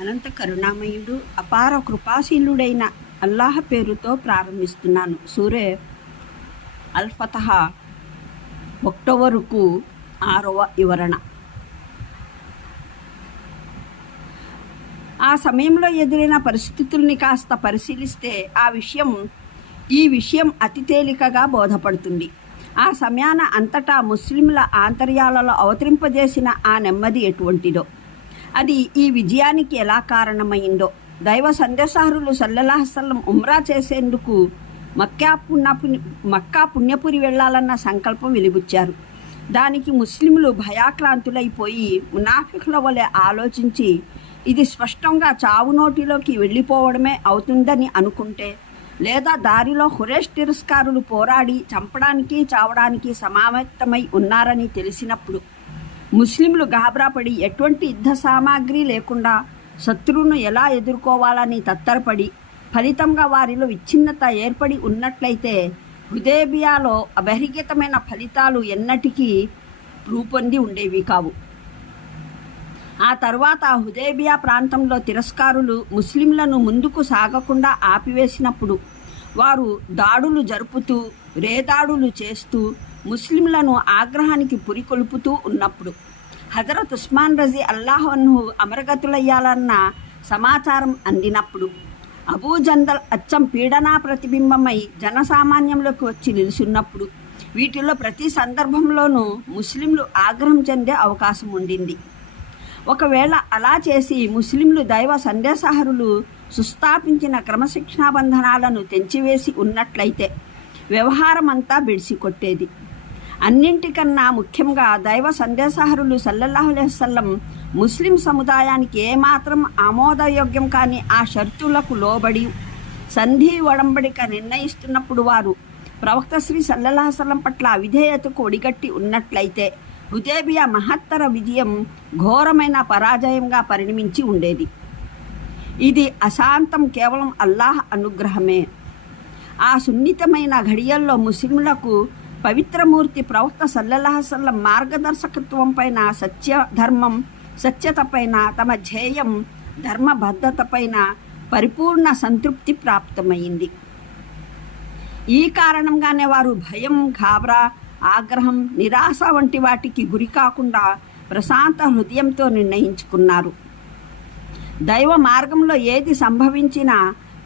అనంత కరుణామయుడు అపార కృపాశీలుడైన అల్లాహ్ పేరుతో ప్రారంభిస్తున్నాను. సూరే అల్ఫతహ ఒక్టోవరుకు ఆరవ వివరణ. ఆ సమయంలో ఎదురైన పరిస్థితుల్ని కాస్త పరిశీలిస్తే ఆ విషయం ఈ విషయం అతి తేలికగా బోధపడుతుంది. ఆ సమయాన అంతటా ముస్లింల ఆంతర్యాలలో అవతరింపజేసిన ఆ నెమ్మది ఎటువంటిదో. అది ఈ విజయానికి ఎలా కారణమైందో. దైవ సందేశారులు సల్లల్లాహసల్లం ఉమ్రా చేసేందుకు మక్కా పుణ్యపుని మక్కా పుణ్యపురి వెళ్ళాలన్న సంకల్పం వెలిబుచ్చారు. దానికి ముస్లింలు భయాక్రాంతులైపోయి మునాఫికుల వలె ఆలోచించి ఇది స్పష్టంగా చావు నోటిలోకి వెళ్ళిపోవడమే అవుతుందని అనుకుంటే లేదా దారిలో హురేష్ తిరస్కారులు పోరాడి చంపడానికి చావడానికి సమావేతమై ఉన్నారని తెలిసినప్పుడు ముస్లింలు గాబరాపడి ఎటువంటి యుద్ధ సామాగ్రి లేకుండా శత్రువును ఎలా ఎదుర్కోవాలని తత్తరపడి ఫలితంగా వారిలో విచ్ఛిన్నత ఏర్పడి ఉన్నట్లయితే హుదేబియాలో అబహిర్గతమైన ఫలితాలు ఎన్నటికీ రూపొంది ఉండేవి కావు. ఆ తర్వాత హుదేబియా ప్రాంతంలో తిరస్కారులు ముస్లింలను ముందుకు సాగకుండా ఆపివేసినప్పుడు వారు దాడులు జరుపుతూ రేదాడులు చేస్తూ ముస్లింలను ఆగ్రహానికి పురికొల్పుతూ ఉన్నప్పుడు హజరత్ ఉస్మాన్ రజీ అల్లాహన్ను అమరగతులయ్యాలన్న సమాచారం అందినప్పుడు అబూ జందల్ అచ్చం పీడనా ప్రతిబింబమై జనసామాన్యంలోకి వచ్చి నిలుచున్నప్పుడు వీటిలో ప్రతి సందర్భంలోనూ ముస్లింలు ఆగ్రహం చెందే అవకాశం ఉండింది. ఒకవేళ అలా చేసి ముస్లింలు దైవ సందేశహరులు సుస్థాపించిన క్రమశిక్షణా బంధనాలను తెంచివేసి ఉన్నట్లయితే వ్యవహారం అంతా కొట్టేది అన్నింటికన్నా ముఖ్యంగా దైవ సందేశహరులు సల్లల్లాహులేసల్లం ముస్లిం సముదాయానికి ఏమాత్రం ఆమోదయోగ్యం కాని ఆ షరతులకు లోబడి సంధి ఒడంబడిక నిర్ణయిస్తున్నప్పుడు వారు ప్రవక్త శ్రీ సల్లల్లాహసల్లం పట్ల అవిధేయతకు ఒడిగట్టి ఉన్నట్లయితే హుదేబియా మహత్తర విజయం ఘోరమైన పరాజయంగా పరిణమించి ఉండేది. ఇది అశాంతం కేవలం అల్లాహ్ అనుగ్రహమే. ఆ సున్నితమైన ఘడియల్లో ముస్లింలకు పవిత్రమూర్తి ప్రవక్త సల్లహసల్ల మార్గదర్శకత్వం పైన సత్య ధర్మం సత్యత పైన తమ ధ్యేయం ధర్మబద్ధత పైన పరిపూర్ణ సంతృప్తి ప్రాప్తమైంది. ఈ కారణంగానే వారు భయం ఘాబ్రా ఆగ్రహం నిరాశ వంటి వాటికి గురి కాకుండా ప్రశాంత హృదయంతో నిర్ణయించుకున్నారు. దైవ మార్గంలో ఏది సంభవించినా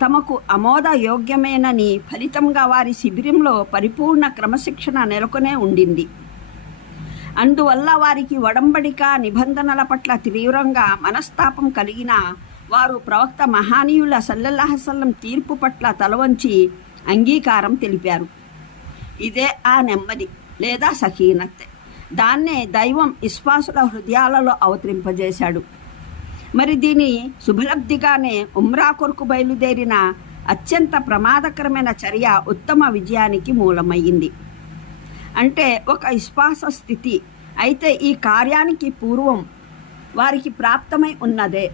తమకు ఆమోద యోగ్యమేనని ఫలితంగా వారి శిబిరంలో పరిపూర్ణ క్రమశిక్షణ నెలకొనే ఉండింది. అందువల్ల వారికి ఒడంబడిక నిబంధనల పట్ల తీవ్రంగా మనస్తాపం కలిగిన వారు ప్రవక్త మహానీయుల సల్లల్లాహసల్లం తీర్పు పట్ల తలవంచి అంగీకారం తెలిపారు. ఇదే ఆ నెమ్మది లేదా సహీనత్. దాన్నే దైవం విశ్వాసుల హృదయాలలో అవతరింపజేశాడు. మరి దీని శుభలబ్ధిగానే ఉమ్రా కొరకు బయలుదేరిన అత్యంత ప్రమాదకరమైన చర్య ఉత్తమ విజయానికి మూలమైంది అంటే ఒక విశ్వాస స్థితి. అయితే ఈ కార్యానికి పూర్వం వారికి ప్రాప్తమై ఉన్నదే.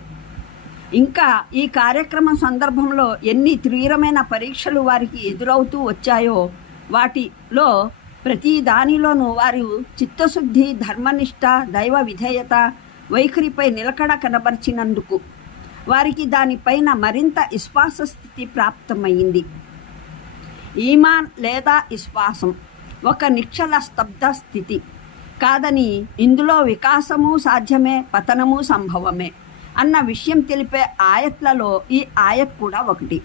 ఇంకా ఈ కార్యక్రమం సందర్భంలో ఎన్ని తీవ్రమైన పరీక్షలు వారికి ఎదురవుతూ వచ్చాయో వాటిలో ప్రతి దానిలోనూ వారు చిత్తశుద్ధి ధర్మనిష్ట దైవ విధేయత వైఖరిపై నిలకడ కనబరిచినందుకు వారికి దానిపైన మరింత విశ్వాస స్థితి ప్రాప్తమైంది. ఈమాన్ లేదా విశ్వాసం ఒక నిక్షల స్తబ్ద స్థితి కాదని ఇందులో వికాసము సాధ్యమే పతనము సంభవమే అన్న విషయం తెలిపే ఆయత్లలో ఈ ఆయత్ కూడా ఒకటి.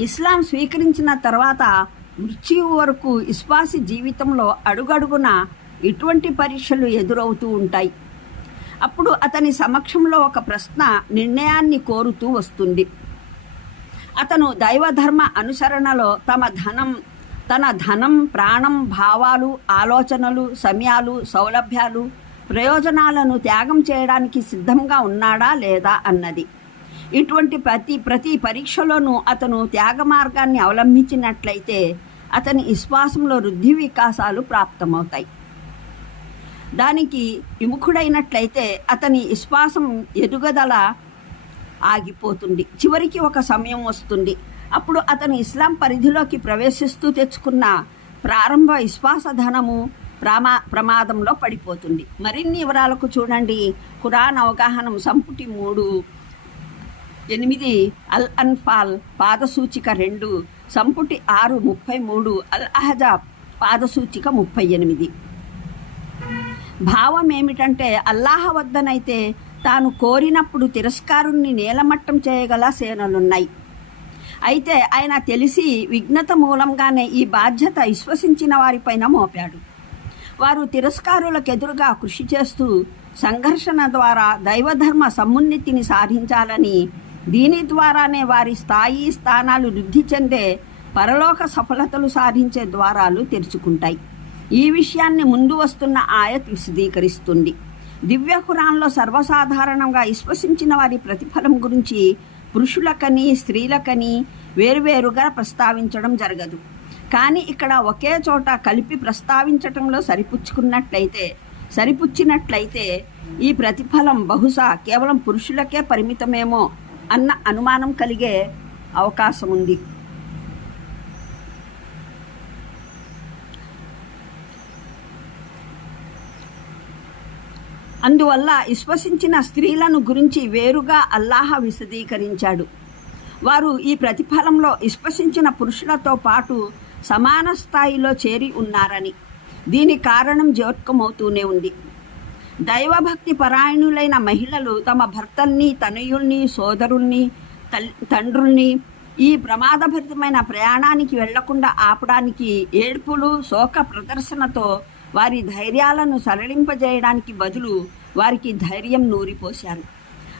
ఇస్లాం స్వీకరించిన తర్వాత మృత్యువు వరకు విశ్వాసి జీవితంలో అడుగడుగున ఇటువంటి పరీక్షలు ఎదురవుతూ ఉంటాయి. అప్పుడు అతని సమక్షంలో ఒక ప్రశ్న నిర్ణయాన్ని కోరుతూ వస్తుంది. అతను దైవధర్మ అనుసరణలో తమ ధనం తన ధనం ప్రాణం భావాలు ఆలోచనలు సమయాలు సౌలభ్యాలు ప్రయోజనాలను త్యాగం చేయడానికి సిద్ధంగా ఉన్నాడా లేదా అన్నది. ఇటువంటి ప్రతి ప్రతి పరీక్షలోనూ అతను త్యాగ మార్గాన్ని అవలంబించినట్లయితే అతని విశ్వాసంలో వృద్ధి వికాసాలు ప్రాప్తమవుతాయి. దానికి విముఖుడైనట్లయితే అతని విశ్వాసం ఎదుగుదల ఆగిపోతుంది. చివరికి ఒక సమయం వస్తుంది. అప్పుడు అతను ఇస్లాం పరిధిలోకి ప్రవేశిస్తూ తెచ్చుకున్న ప్రారంభ విశ్వాస ధనము ప్రమా ప్రమాదంలో పడిపోతుంది. మరిన్ని వివరాలకు చూడండి. ఖురాన్ అవగాహన సంపుటి మూడు ఎనిమిది అల్ అన్ఫాల్ పాదసూచిక రెండు సంపుటి ఆరు ముప్పై మూడు అల్ అహజాబ్ పాదసూచిక ముప్పై ఎనిమిది. భావం ఏమిటంటే అల్లాహ వద్దనైతే తాను కోరినప్పుడు తిరస్కారుణ్ణి నేలమట్టం చేయగల సేనలున్నాయి. అయితే ఆయన తెలిసి విఘ్నత మూలంగానే ఈ బాధ్యత విశ్వసించిన వారిపైన మోపాడు. వారు తిరస్కారులకు ఎదురుగా కృషి చేస్తూ సంఘర్షణ ద్వారా దైవధర్మ సమున్నతిని సాధించాలని దీని ద్వారానే వారి స్థాయి స్థానాలు వృద్ధి చెందే పరలోక సఫలతలు సాధించే ద్వారాలు తెరుచుకుంటాయి. ఈ విషయాన్ని ముందు వస్తున్న ఆయత్ విశదీకరిస్తుంది. దివ్య ఖురాన్లో సర్వసాధారణంగా విశ్వసించిన వారి ప్రతిఫలం గురించి పురుషులకని స్త్రీలకని వేరువేరుగా ప్రస్తావించడం జరగదు. కానీ ఇక్కడ ఒకే చోట కలిపి ప్రస్తావించటంలో సరిపుచ్చుకున్నట్లయితే సరిపుచ్చినట్లయితే ఈ ప్రతిఫలం బహుశా కేవలం పురుషులకే పరిమితమేమో అన్న అనుమానం కలిగే అవకాశం ఉంది అందువల్ల విశ్వసించిన స్త్రీలను గురించి వేరుగా అల్లాహ విశదీకరించాడు. వారు ఈ ప్రతిఫలంలో విశ్వసించిన పురుషులతో పాటు సమాన స్థాయిలో చేరి ఉన్నారని. దీని కారణం జోర్కమవుతూనే ఉంది. దైవభక్తి పరాయణులైన మహిళలు తమ భర్తల్ని తనయుల్ని సోదరుల్ని తల్- తండ్రుల్ని ఈ ప్రమాదభరితమైన ప్రయాణానికి వెళ్ళకుండా ఆపడానికి ఏడ్పులు శోక ప్రదర్శనతో వారి ధైర్యాలను సరళింపజేయడానికి బదులు వారికి ధైర్యం నూరిపోశారు.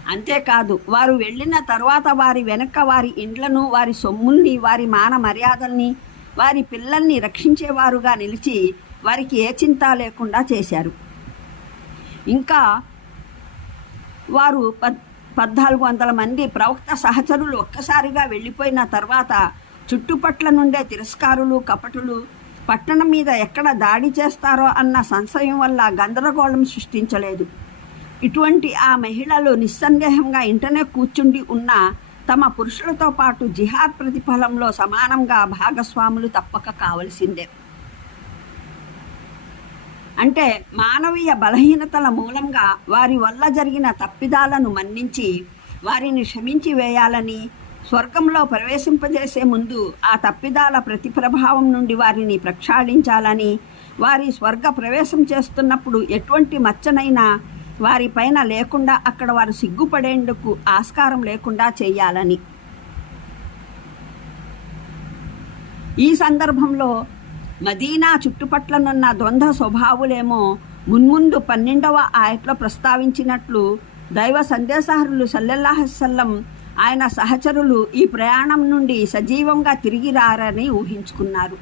అంతేకాదు వారు వెళ్ళిన తర్వాత వారి వెనక వారి ఇండ్లను వారి సొమ్ముల్ని వారి మాన మర్యాదల్ని వారి పిల్లల్ని రక్షించేవారుగా నిలిచి వారికి ఏ చింత లేకుండా చేశారు. ఇంకా వారు పద్ పద్నాలుగు వందల మంది ప్రవక్త సహచరులు ఒక్కసారిగా వెళ్ళిపోయిన తర్వాత చుట్టుపట్ల నుండే తిరస్కారులు కపటులు పట్టణం మీద ఎక్కడ దాడి చేస్తారో అన్న సంశయం వల్ల గందరగోళం సృష్టించలేదు. ఇటువంటి ఆ మహిళలు నిస్సందేహంగా ఇంటనే కూర్చుండి ఉన్న తమ పురుషులతో పాటు జిహాద్ ప్రతిఫలంలో సమానంగా భాగస్వాములు తప్పక కావలసిందే. అంటే మానవీయ బలహీనతల మూలంగా వారి వల్ల జరిగిన తప్పిదాలను మన్నించి వారిని క్షమించి వేయాలని స్వర్గంలో ప్రవేశింపజేసే ముందు ఆ తప్పిదాల ప్రతిప్రభావం నుండి వారిని ప్రక్షాళించాలని వారి స్వర్గ ప్రవేశం చేస్తున్నప్పుడు ఎటువంటి మచ్చనైనా వారిపైన లేకుండా అక్కడ వారు సిగ్గుపడేందుకు ఆస్కారం లేకుండా చేయాలని. ఈ సందర్భంలో మదీనా చుట్టుపట్లనున్న ద్వంద్వ స్వభావులేమో మున్ముందు పన్నెండవ ఆయట్లో ప్రస్తావించినట్లు దైవ సందేశహరులు సల్లెల్లాహసల్లం ఆయన సహచరులు ఈ ప్రయాణం నుండి సజీవంగా తిరిగి రారని ఊహించుకున్నారు.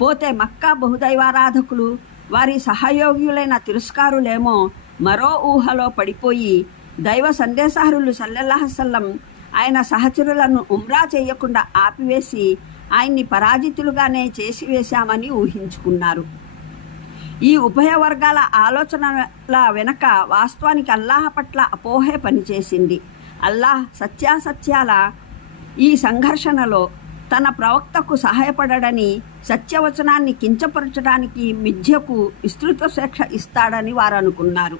పోతే మక్కా బహుదైవారాధకులు వారి సహయోగ్యులైన తిరస్కారులేమో మరో ఊహలో పడిపోయి దైవ సందేశహరులు సల్లెల్లాహసల్లం ఆయన సహచరులను ఉమ్రా చేయకుండా ఆపివేసి ఆయన్ని పరాజితులుగానే చేసివేశామని ఊహించుకున్నారు. ఈ ఉభయ వర్గాల ఆలోచనల వెనక వాస్తవానికి అల్లాహ్ పట్ల అపోహే పనిచేసింది. అల్లాహ్ సత్యాసత్యాల ఈ సంఘర్షణలో తన ప్రవక్తకు సహాయపడడని సత్యవచనాన్ని కించపరచడానికి మిథ్యకు విస్తృత శిక్ష ఇస్తాడని వారు అనుకున్నారు.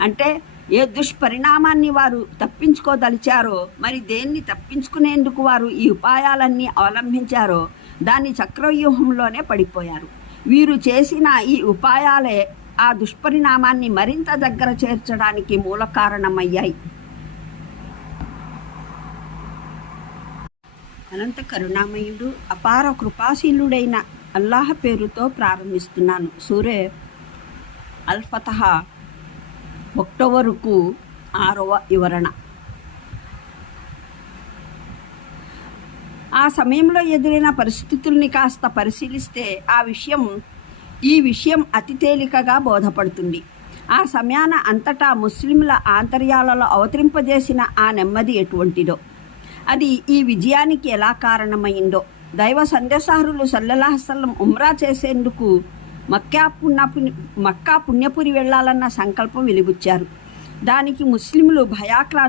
అంటే ఏ దుష్పరిణామాన్ని వారు తప్పించుకోదలిచారో మరి దేన్ని తప్పించుకునేందుకు వారు ఈ ఉపాయాలన్నీ అవలంబించారో దాని చక్రవ్యూహంలోనే పడిపోయారు. వీరు చేసిన ఈ ఉపాయాలే ఆ దుష్పరిణామాన్ని మరింత దగ్గర చేర్చడానికి మూల కారణమయ్యాయి. అనంత కరుణామయుడు అపార కృపాశీలుడైన అల్లాహ పేరుతో ప్రారంభిస్తున్నాను. సూరే అల్ఫతహ ఒక్టోబరుకు ఆరవ వివరణ. ఆ సమయంలో ఎదురైన పరిస్థితుల్ని కాస్త పరిశీలిస్తే ఆ విషయం ఈ విషయం అతి తేలికగా బోధపడుతుంది. ఆ సమయాన అంతటా ముస్లింల ఆంతర్యాలలో అవతరింపజేసిన ఆ నెమ్మది ఎటువంటిదో. అది ఈ విజయానికి ఎలా కారణమైందో. దైవ సందేశారులు సల్లల్లాహసల్లం ఉమ్రా చేసేందుకు మక్కా పుణ్యపుని మక్కా పుణ్యపురి వెళ్ళాలన్న సంకల్పం వెలిబుచ్చారు. దానికి ముస్లింలు భయాక్రా